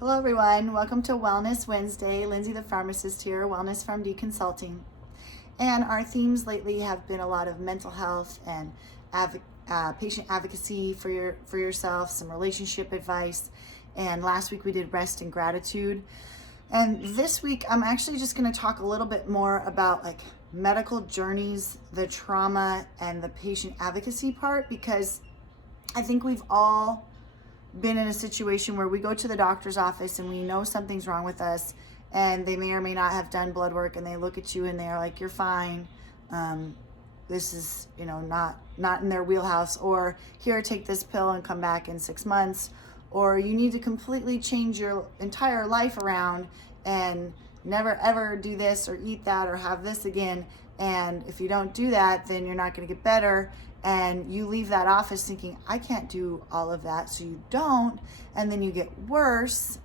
Hello everyone, welcome to Wellness Wednesday. Lindsay the pharmacist here, Wellness PharmD Consulting. And our themes lately have been a lot of mental health and patient advocacy for yourself, some relationship advice. And last week we did rest and gratitude. And this week I'm actually just going to talk a little bit more about like medical journeys, the trauma, and the patient advocacy part, because I think we've all been in a situation where we go to the doctor's office and we know something's wrong with us, and they may or may not have done blood work, and they look at you and they're like, you're fine. This is, not in their wheelhouse, or here, take this pill and come back in 6 months, or you need to completely change your entire life around and never ever do this or eat that or have this again. And if you don't do that, then you're not going to get better. And you leave that office thinking, I can't do all of that. So you don't. And then you get worse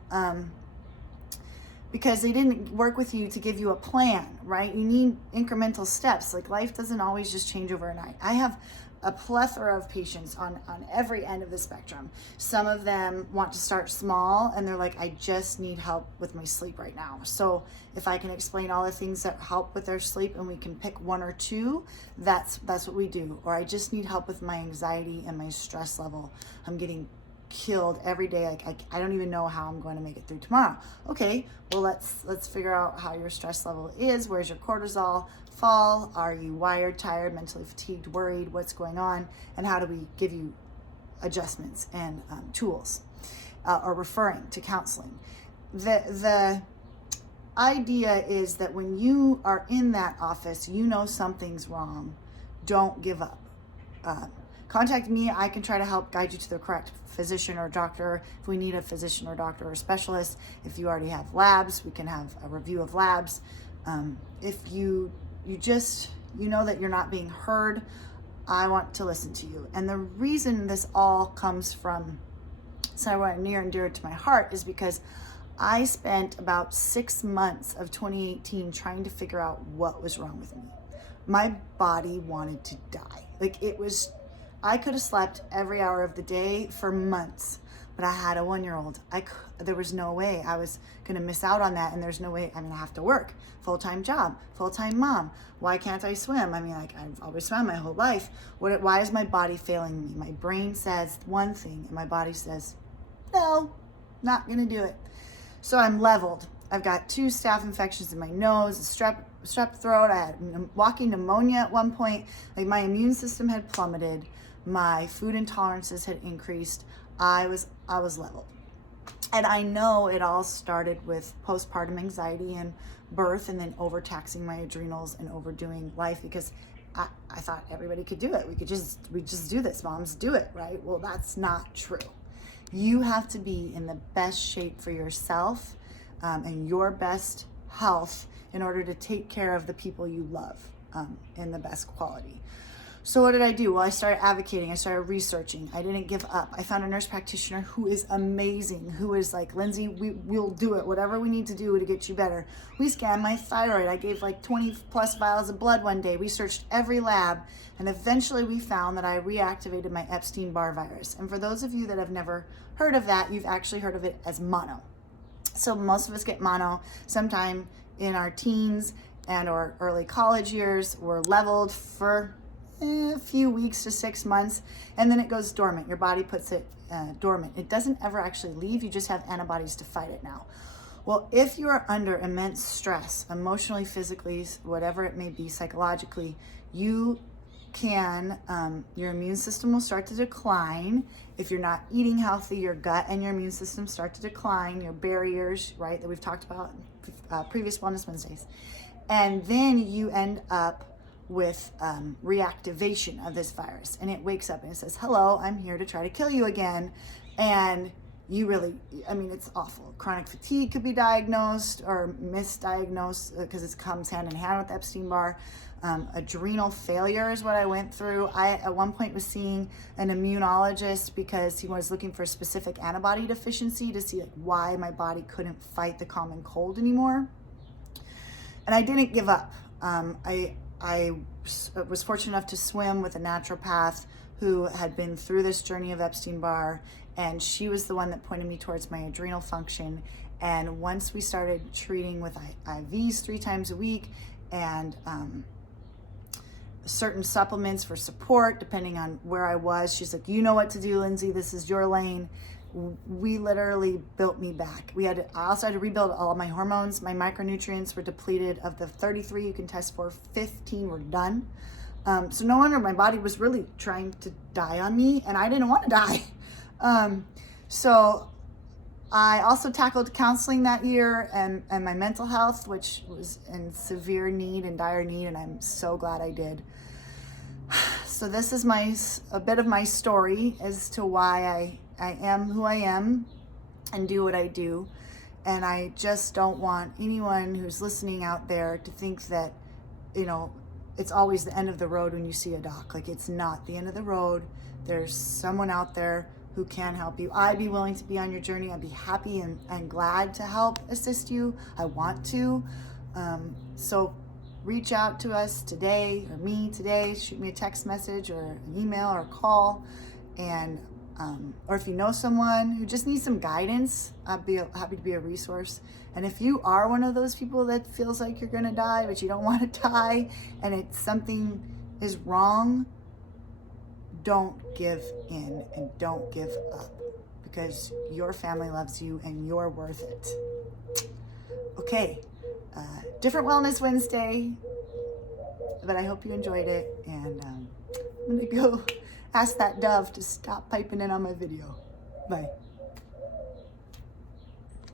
because they didn't work with you to give you a plan, right? You need incremental steps. Like, life doesn't always just change overnight. I have a plethora of patients on every end of the spectrum. Some of them want to start small and they're like, I just need help with my sleep right now. So if I can explain all the things that help with their sleep and we can pick one or two, that's what we do. Or I just need help with my anxiety and my stress level. I'm getting killed every day. Like I don't even know how I'm going to make it through tomorrow. Okay, well let's figure out how your stress level is. Where's your cortisol fall? Are you wired, tired, mentally fatigued, worried? What's going on? And how do we give you adjustments and tools or referring to counseling? The idea is that when you are in that office, you know something's wrong. Don't give up. Contact me. I can try to help guide you to the correct physician or doctor. If we need a physician or doctor or specialist, if you already have labs, we can have a review of labs. If you know that you're not being heard, I want to listen to you. And the reason this all comes from somewhere near and dear to my heart is because I spent about 6 months of 2018 trying to figure out what was wrong with me. My body wanted to die. I could have slept every hour of the day for months, but I had a 1-year-old. There was no way I was going to miss out on that, and there's no way I'm going to have to work. Full-time job, full-time mom. Why can't I swim? I've always swam my whole life. Why is my body failing me? My brain says one thing, and my body says, no, not going to do it. So I'm leveled. I've got 2 staph infections in my nose, a strep throat. I had walking pneumonia at one point. Like, my immune system had plummeted. My food intolerances had increased. I was leveled. And I know it all started with postpartum anxiety and birth, and then overtaxing my adrenals and overdoing life, because I thought everybody could do it. We just do this. Moms do it, right? Well, that's not true. You have to be in the best shape for yourself and your best health in order to take care of the people you love in the best quality. So what did I do? Well, I started advocating. I started researching. I didn't give up. I found a nurse practitioner who is amazing, who is like, Lindsay, we'll do it. Whatever we need to do to get you better. We scanned my thyroid. I gave like 20 plus vials of blood one day. We searched every lab, and eventually we found that I reactivated my Epstein-Barr virus. And for those of you that have never heard of that, you've actually heard of it as mono. So most of us get mono sometime in our teens and or early college years. We're leveled for a few weeks to 6 months, and then it goes dormant. Your body puts it dormant. It doesn't ever actually leave. You just have antibodies to fight it now. Well, if you are under immense stress, emotionally, physically, whatever it may be, psychologically, you can, your immune system will start to decline. If you're not eating healthy, your gut and your immune system start to decline, your barriers, right, that we've talked about in previous Wellness Wednesdays. And then you end up with reactivation of this virus, and it wakes up and it says, hello, I'm here to try to kill you again. And you really, it's awful. Chronic fatigue could be diagnosed or misdiagnosed because it comes hand in hand with Epstein-Barr. Adrenal failure is what I went through. I at one point was seeing an immunologist because he was looking for a specific antibody deficiency to see why my body couldn't fight the common cold anymore. And I didn't give up. I was fortunate enough to swim with a naturopath who had been through this journey of Epstein-Barr, And she was the one that pointed me towards my adrenal function. And once we started treating with IVs 3 times a week and certain supplements for support, depending on where I was, she's like, you know what to do, Lindsay, this is your lane. We literally built me back. I also had to rebuild all of my hormones. My micronutrients were depleted. Of the 33 you can test for, 15 were done. So no wonder my body was really trying to die on me, and I didn't want to die. So I also tackled counseling that year and my mental health, which was in severe need and dire need, and I'm so glad I did. So this is a bit of my story as to why I am who I am and do what I do. And I just don't want anyone who's listening out there to think that, it's always the end of the road when you see a doc. Like, it's not the end of the road. There's someone out there who can help you. I'd be willing to be on your journey. I'd be happy and glad to help assist you. I want to. So reach out to us today, or me today. Shoot me a text message or an email or a call. And or if you know someone who just needs some guidance, I'd be happy to be a resource. And if you are one of those people that feels like you're gonna die, but you don't want to die, and something is wrong, don't give in and don't give up, because your family loves you and you're worth it. Okay, different Wellness Wednesday, but I hope you enjoyed it, and I'm gonna go ask that dove to stop piping in on my video. Bye.